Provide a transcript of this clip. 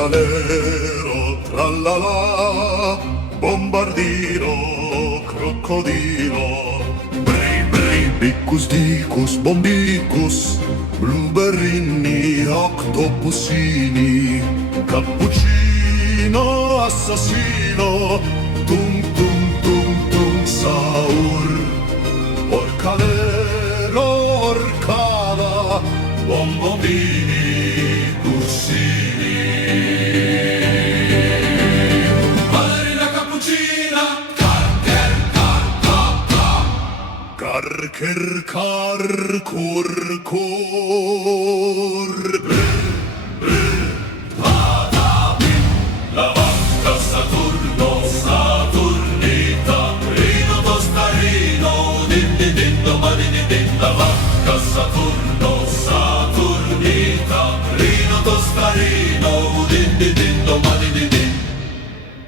Cannalero, trallala, bombardino, crocodilo. Bri, bri, bicus, dicus, bombicus, blueberrini, octopusini, cappuccino, assassino, tum tum tum tum, saur, orcalero, orcala, bombombini, cursini. Ballerina cappuccina, carcher, carcher, car, cur, cur. La vacca Saturno, Saturnita, Rino Tostarino, din din din, domani din din. La vacca Saturno, Saturnita, Rino Tostarino, din din din, domani din din.